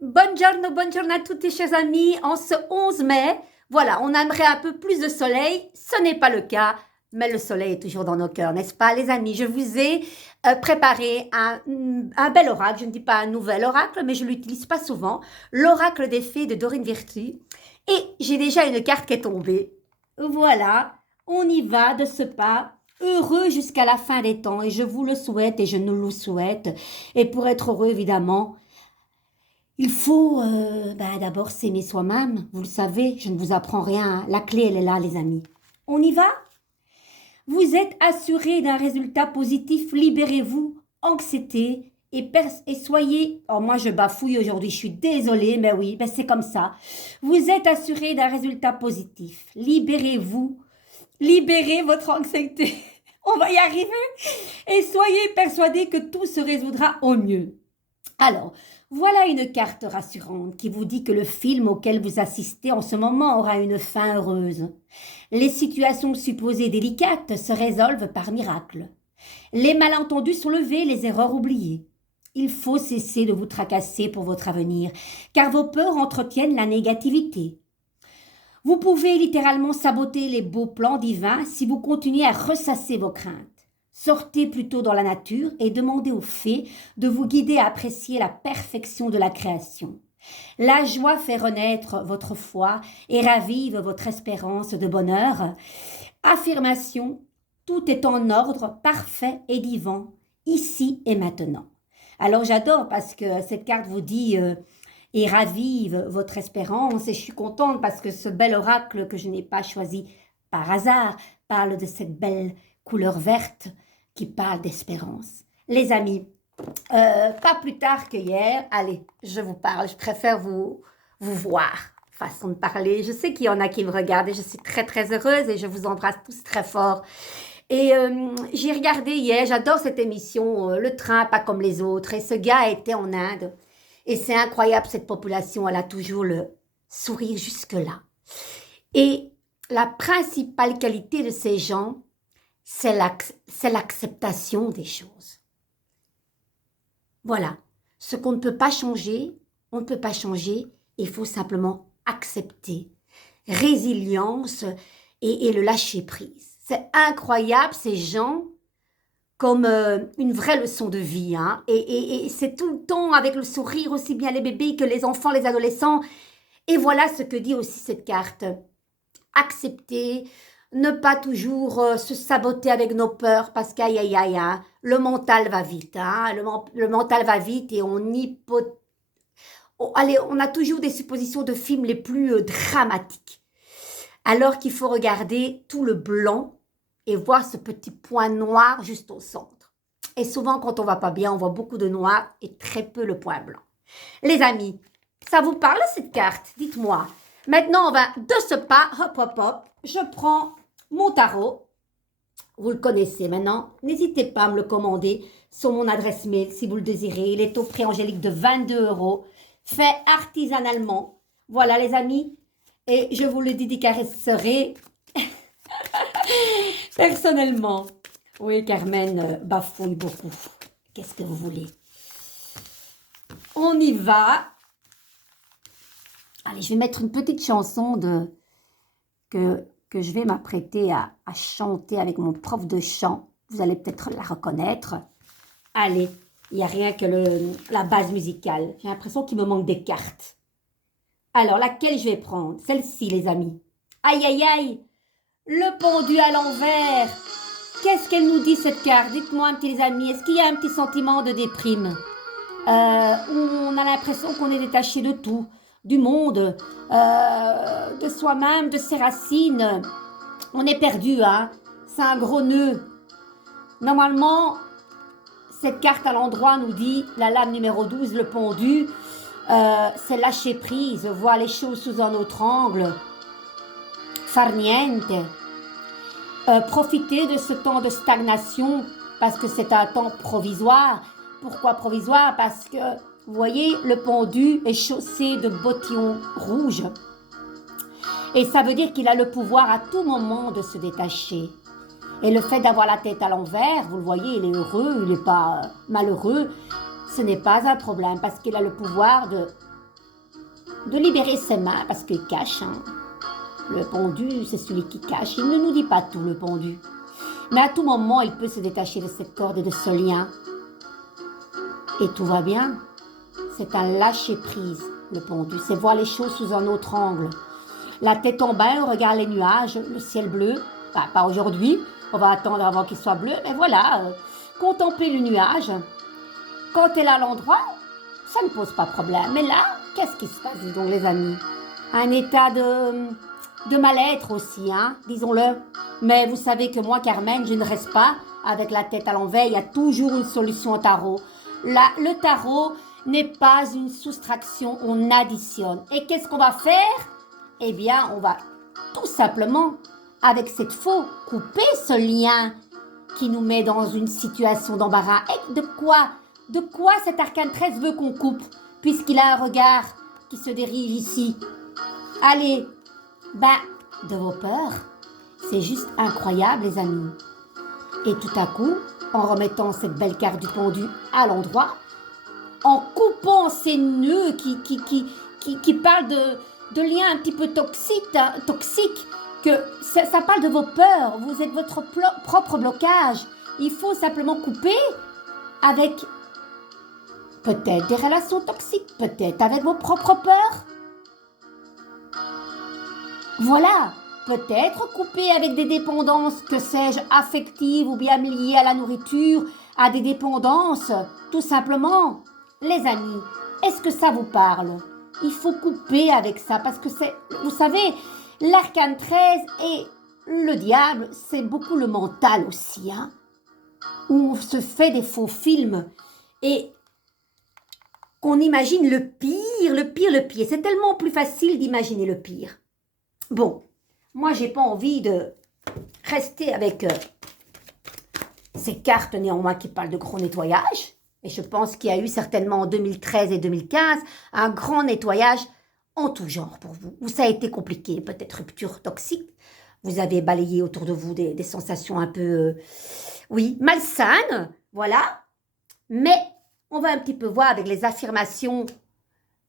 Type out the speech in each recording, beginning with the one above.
Buongiorno à toutes et chers amis. En ce 11 mai, voilà, on aimerait un peu plus de soleil. Ce n'est pas le cas, mais le soleil est toujours dans nos cœurs, n'est-ce pas, les amis? Je vous ai préparé un bel oracle. Je ne dis pas un nouvel oracle, mais je ne l'utilise pas souvent. L'oracle des fées de Dorine Virtue. Et j'ai déjà une carte qui est tombée. Voilà, on y va de ce pas. Heureux jusqu'à la fin des temps. Et je vous le souhaite et je nous le souhaite. Et pour être heureux, évidemment, il faut d'abord s'aimer soi-même. Vous le savez, je ne vous apprends rien. La clé, elle est là, les amis. On y va? Vous êtes assuré d'un résultat positif. Libérez-vous, anxiété et soyez... Oh, moi, je bafouille aujourd'hui. Je suis désolée, mais oui, ben c'est comme ça. Vous êtes assuré d'un résultat positif. Libérez-vous. Libérez votre anxiété. On va y arriver. Et soyez persuadés que tout se résoudra au mieux. Alors, voilà une carte rassurante qui vous dit que le film auquel vous assistez en ce moment aura une fin heureuse. Les situations supposées délicates se résolvent par miracle. Les malentendus sont levés, les erreurs oubliées. Il faut cesser de vous tracasser pour votre avenir, car vos peurs entretiennent la négativité. Vous pouvez littéralement saboter les beaux plans divins si vous continuez à ressasser vos craintes. Sortez plutôt dans la nature et demandez aux fées de vous guider à apprécier la perfection de la création. La joie fait renaître votre foi et ravive votre espérance de bonheur. Affirmation, tout est en ordre, parfait et divin, ici et maintenant. Alors j'adore parce que cette carte vous dit et ravive votre espérance et je suis contente parce que ce bel oracle que je n'ai pas choisi par hasard parle de cette belle couleur verte qui parle d'espérance. Les amis, pas plus tard que hier, allez, je vous parle, je préfère vous voir, façon de parler. Je sais qu'il y en a qui me regardent et je suis très très heureuse et je vous embrasse tous très fort. Et j'ai regardé hier, j'adore cette émission, Le Train, pas comme les autres, et ce gars était en Inde. Et c'est incroyable, cette population, elle a toujours le sourire jusque-là. Et la principale qualité de ces gens, c'est l'acceptation des choses. Voilà. Ce qu'on ne peut pas changer, on ne peut pas changer. Il faut simplement accepter. Résilience et le lâcher prise. C'est incroyable, ces gens, comme une vraie leçon de vie. Hein. Et c'est tout le temps avec le sourire, aussi bien les bébés que les enfants, les adolescents. Et voilà ce que dit aussi cette carte. Accepter, ne pas toujours se saboter avec nos peurs parce qu'aïe aïe aïe, hein, le mental va vite, hein, le mental va vite et allez, on a toujours des suppositions de films les plus dramatiques. Alors qu'il faut regarder tout le blanc et voir ce petit point noir juste au centre. Et souvent, quand on va pas bien, on voit beaucoup de noir et très peu le point blanc. Les amis, ça vous parle cette carte? Dites-moi. Maintenant, on va de ce pas, hop, hop, hop, je prends mon tarot. Vous le connaissez maintenant. N'hésitez pas à me le commander sur mon adresse mail si vous le désirez. Il est au prix angélique de 22 €, fait artisanalement. Voilà les amis. Et je vous le dédicacerai personnellement. Oui, Carmen bafouille beaucoup. Qu'est-ce que vous voulez? On y va. Allez, je vais mettre une petite chanson que je vais m'apprêter à chanter avec mon prof de chant. Vous allez peut-être la reconnaître. Allez, il n'y a rien que la base musicale. J'ai l'impression qu'il me manque des cartes. Alors, laquelle je vais prendre? Celle-ci, les amis. Aïe, aïe, aïe! Le pendu à l'envers. Qu'est-ce qu'elle nous dit, cette carte? Dites-moi un petit, les amis. Est-ce qu'il y a un petit sentiment de déprime? Où on a l'impression qu'on est détaché de tout, du monde, de soi-même, de ses racines. On est perdu, hein. C'est un gros nœud. Normalement, cette carte à l'endroit nous dit, la lame numéro 12, le pendu, c'est lâcher prise, voir les choses sous un autre angle. Far niente. Profiter de ce temps de stagnation parce que c'est un temps provisoire. Pourquoi provisoire? Parce que, vous voyez, le pendu est chaussé de bottillons rouges. Et ça veut dire qu'il a le pouvoir à tout moment de se détacher. Et le fait d'avoir la tête à l'envers, vous le voyez, il est heureux, il n'est pas malheureux, ce n'est pas un problème parce qu'il a le pouvoir de de libérer ses mains parce qu'il cache. Hein. Le pendu, c'est celui qui cache. Il ne nous dit pas tout, le pendu. Mais à tout moment, il peut se détacher de cette corde et de ce lien. Et tout va bien. C'est un lâcher-prise, le pendu. C'est voir les choses sous un autre angle. La tête en bas, on regarde les nuages, le ciel bleu. Enfin, pas aujourd'hui. On va attendre avant qu'il soit bleu. Mais voilà, contempler le nuage. Quand elle est à l'endroit, ça ne pose pas de problème. Mais là, qu'est-ce qui se passe, disons, les amis? Un état de mal-être aussi, hein, disons-le. Mais vous savez que moi, Carmen, je ne reste pas avec la tête à l'envers. Il y a toujours une solution au tarot. Là, le tarot n'est pas une soustraction, on additionne. Et qu'est-ce qu'on va faire? Eh bien, on va tout simplement, avec cette faux, couper ce lien qui nous met dans une situation d'embarras. Et de quoi cet arcane 13 veut qu'on coupe, puisqu'il a un regard qui se dirige ici? Allez, de vos peurs. C'est juste incroyable, les amis. Et tout à coup, en remettant cette belle carte du pendu à l'endroit, en coupant ces nœuds qui parlent de liens un petit peu toxiques, que ça parle de vos peurs, vous êtes votre propre blocage. Il faut simplement couper avec peut-être des relations toxiques, peut-être avec vos propres peurs. Voilà, peut-être couper avec des dépendances, que sais-je, affectives ou bien liées à la nourriture, à des dépendances, tout simplement. Les amis, est-ce que ça vous parle? Il faut couper avec ça parce que c'est, vous savez, l'arcane 13 et le diable, c'est beaucoup le mental aussi, hein, où on se fait des faux films et qu'on imagine le pire, le pire, le pire. C'est tellement plus facile d'imaginer le pire. Bon, moi, j'ai pas envie de rester avec ces cartes néanmoins qui parlent de gros nettoyage. Et je pense qu'il y a eu certainement en 2013 et 2015 un grand nettoyage en tout genre pour vous. Où ça a été compliqué, peut-être rupture toxique. Vous avez balayé autour de vous des sensations un peu, oui, malsaines, voilà. Mais on va un petit peu voir avec les affirmations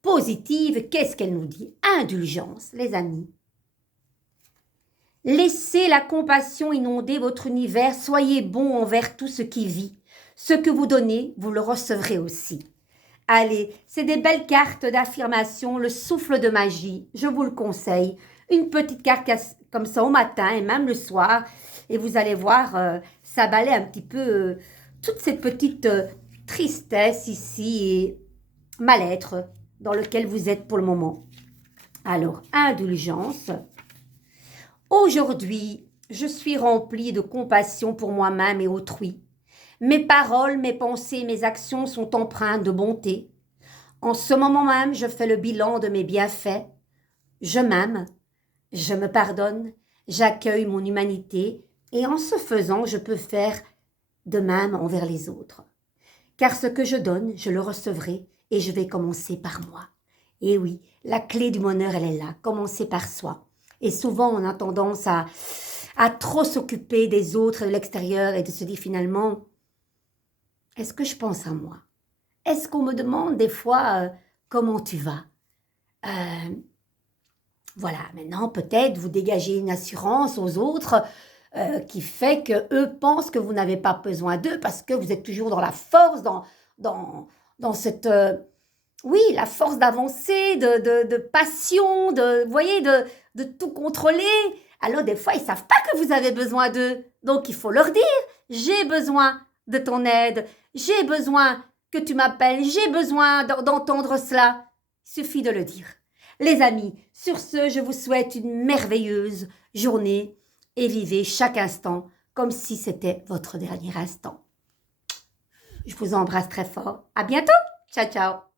positives, qu'est-ce qu'elle nous dit? Indulgence, les amis. Laissez la compassion inonder votre univers, soyez bon envers tout ce qui vit. Ce que vous donnez, vous le recevrez aussi. Allez, c'est des belles cartes d'affirmation, le souffle de magie, je vous le conseille. Une petite carte comme ça au matin et même le soir, et vous allez voir, ça balaie un petit peu toute cette petite tristesse ici et mal-être dans lequel vous êtes pour le moment. Alors, indulgence. Aujourd'hui, je suis remplie de compassion pour moi-même et autrui. Mes paroles, mes pensées, mes actions sont empreintes de bonté. En ce moment même, je fais le bilan de mes bienfaits. Je m'aime, je me pardonne, j'accueille mon humanité et en ce faisant, je peux faire de même envers les autres. Car ce que je donne, je le recevrai et je vais commencer par moi. Et oui, la clé du bonheur, elle est là, commencer par soi. Et souvent, on a tendance à trop s'occuper des autres, de l'extérieur et de se dire finalement, est-ce que je pense à moi? Est-ce qu'on me demande des fois comment tu vas? Voilà, maintenant peut-être vous dégagez une assurance aux autres qui fait qu'eux pensent que vous n'avez pas besoin d'eux parce que vous êtes toujours dans la force, dans cette... oui, la force d'avancer, de passion, vous voyez, de tout contrôler. Alors des fois, ils ne savent pas que vous avez besoin d'eux. Donc il faut leur dire, j'ai besoin de ton aide, j'ai besoin que tu m'appelles, j'ai besoin d'entendre cela. Il suffit de le dire. Les amis, sur ce, je vous souhaite une merveilleuse journée et vivez chaque instant comme si c'était votre dernier instant. Je vous embrasse très fort. À bientôt. Ciao, ciao.